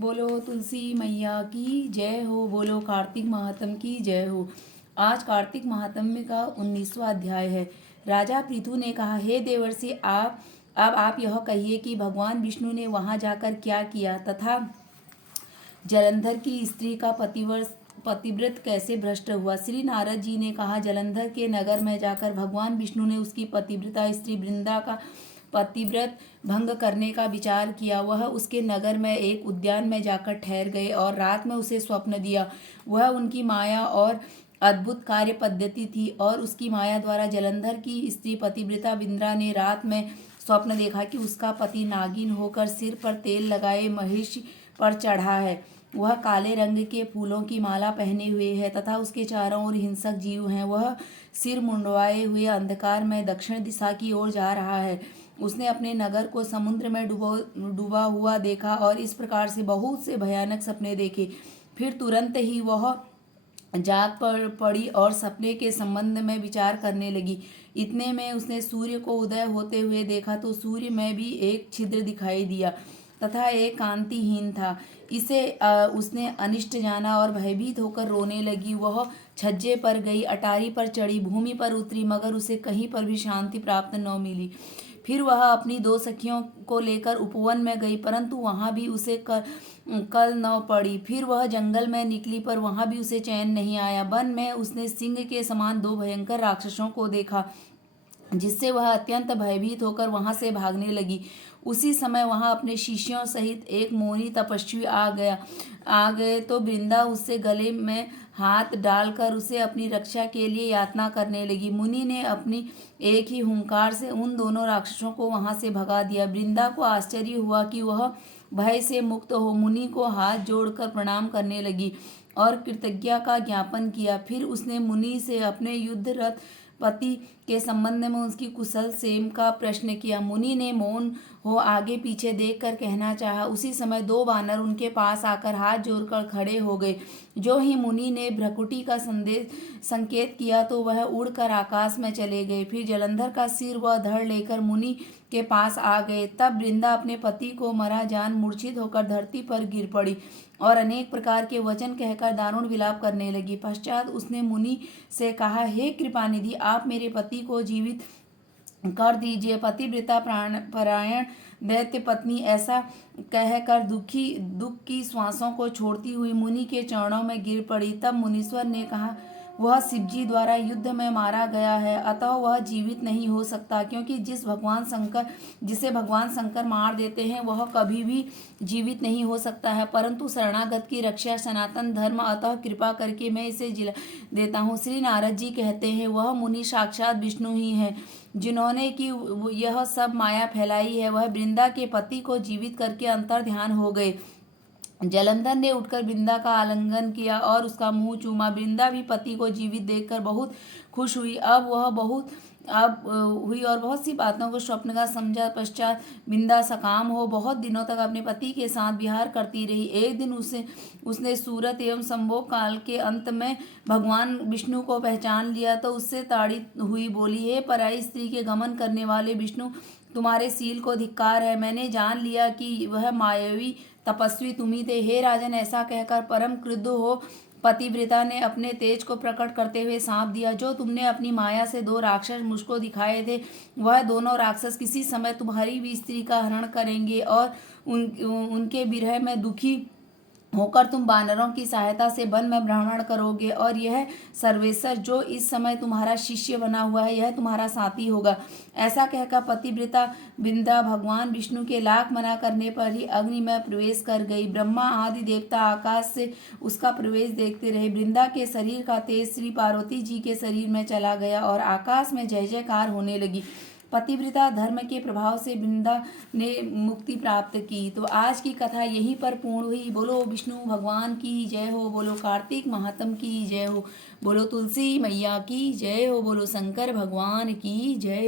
बोलो तुलसी मैया की जय हो। बोलो कार्तिक महात्म की जय हो। आज कार्तिक महात्म्य का 19वां अध्याय है। राजा पृथु ने कहा, हे देवर्षि, अब आप यह कहिए कि भगवान विष्णु ने वहां जाकर क्या किया तथा जलंधर की स्त्री का पतिव्रत कैसे भ्रष्ट हुआ। श्री नारद जी ने कहा, जलंधर के नगर में जाकर भगवान विष्णु ने उसकी पतिव्रता स्त्री वृंदा का पतिव्रत भंग करने का विचार किया। वह उसके नगर में एक उद्यान में जाकर ठहर गए और रात में उसे स्वप्न दिया। वह उनकी माया और अद्भुत कार्य पद्धति थी और उसकी माया द्वारा जलंधर की स्त्री पतिव्रता वृंदा ने रात में स्वप्न देखा कि उसका पति नागिन होकर सिर पर तेल लगाए महिष पर चढ़ा है। वह काले रंग के फूलों की माला पहने हुए है तथा उसके चारों ओर हिंसक जीव हैं। वह सिर मुंडवाए हुए अंधकार में दक्षिण दिशा की ओर जा रहा है। उसने अपने नगर को समुद्र में डूबा हुआ देखा और इस प्रकार से बहुत से भयानक सपने देखे। फिर तुरंत ही वह जाग पड़ी और सपने के संबंध में विचार करने लगी। इतने में उसने सूर्य को उदय होते हुए देखा तो सूर्य में भी एक छिद्र दिखाई दिया तथा एक कांतिहीन था। इसे उसने अनिष्ट जाना और भयभीत होकर रोने लगी। वह छज्जे पर गई, अटारी पर चढ़ी, भूमि पर उतरी, मगर उसे कहीं पर भी शांति प्राप्त न मिली। फिर वह अपनी दो सखियों को लेकर उपवन में गई, परंतु वहां भी उसे कल न पड़ी। फिर वह जंगल में निकली, पर वहां भी उसे चैन नहीं आया। वन में उसने सिंह के समान दो भयंकर राक्षसों को देखा, जिससे वह अत्यंत भयभीत होकर वहां से भागने लगी। उसी समय वहां अपने शिष्यों सहित एक मौनी तपस्वी आ गए तो वृंदा उससे गले में हाथ डालकर उसे अपनी रक्षा के लिए यातना करने लगी। मुनि ने अपनी एक ही हुंकार से उन दोनों राक्षसों को वहां से भगा दिया। वृंदा को आश्चर्य हुआ कि वह भय से मुक्त हो मुनि को हाथ जोड़कर प्रणाम करने लगी और कृतज्ञता का ज्ञापन किया। फिर उसने मुनि से अपने युद्धरत पति के संबंध में उसकी कुशल क्षेम का प्रश्न किया। मुनि ने मौन हो आगे पीछे देखकर कहना चाहा। उसी समय दो वानर उनके पास आकर हाथ जोड़कर खड़े हो गए। जो ही मुनि ने भ्रकुटी का संकेत किया तो वह उड़कर आकाश में चले गए। फिर जलंधर का सिर व धड़ लेकर मुनि के पास आ गए। तब वृंदा अपने पति को मरा जान मूर्छित होकर धरती पर गिर पड़ी और अनेक प्रकार के वचन कहकर दारुण विलाप करने लगी। पश्चात उसने मुनि से कहा, हे कृपानिधि, आप मेरे पति को जीवित कर दीजिए। पतिव्रता परायण दैत्य पत्नी ऐसा कहकर दुख की श्वासों को छोड़ती हुई मुनि के चरणों में गिर पड़ी। तब मुनीश्वर ने कहा, वह शिवजी द्वारा युद्ध में मारा गया है, अतः वह जीवित नहीं हो सकता, क्योंकि जिसे भगवान शंकर मार देते हैं वह कभी भी जीवित नहीं हो सकता है। परंतु शरणागत की रक्षा सनातन धर्म, अतः कृपा करके मैं इसे जिला देता हूँ। श्री नारद जी कहते हैं, वह मुनि साक्षात विष्णु ही है, जिन्होंने की यह सब माया फैलाई है। वह वृंदा के पति को जीवित करके अंतर ध्यान हो गए। जलंधर ने उठकर वृंदा का आलिंगन किया और उसका मुंह चूमा। वृंदा भी पति को जीवित देखकर बहुत खुश हुई। अब हुई और बहुत सी बातों को स्वप्न का समझा। पश्चात वृंदा सकाम हो बहुत दिनों तक अपने पति के साथ विहार करती रही। एक दिन उसने सूरत एवं संभोग काल के अंत में भगवान विष्णु को पहचान लिया तो उससे ताड़ित हुई बोली, हे पराई स्त्री के गमन करने वाले विष्णु, तुम्हारे शील को धिक्कार है। मैंने जान लिया कि वह मायावी तपस्वी तुम्ही थे। हे राजन, ऐसा कहकर परम क्रुद्ध हो पतिव्रता ने अपने तेज को प्रकट करते हुए साँप दिया। जो तुमने अपनी माया से दो राक्षस मुझको दिखाए थे, वह दोनों राक्षस किसी समय तुम्हारी भी स्त्री का हरण करेंगे और उनके विरह में दुखी होकर तुम वानरों की सहायता से वन में भ्रमण करोगे और यह सर्वेश्वर जो इस समय तुम्हारा शिष्य बना हुआ है, यह तुम्हारा साथी होगा। ऐसा कहकर पतिव्रता वृंदा भगवान विष्णु के लाख मना करने पर ही अग्नि में प्रवेश कर गई। ब्रह्मा आदि देवता आकाश से उसका प्रवेश देखते रहे। वृंदा के शरीर का तेज श्री पार्वती जी के शरीर में चला गया और आकाश में जय जयकार होने लगी। पतिव्रता धर्म के प्रभाव से वृंदा ने मुक्ति प्राप्त की। तो आज की कथा यहीं पर पूर्ण हुई। बोलो विष्णु भगवान की जय हो। बोलो कार्तिक महात्म की जय हो। बोलो तुलसी मैया की जय हो। बोलो शंकर भगवान की जय।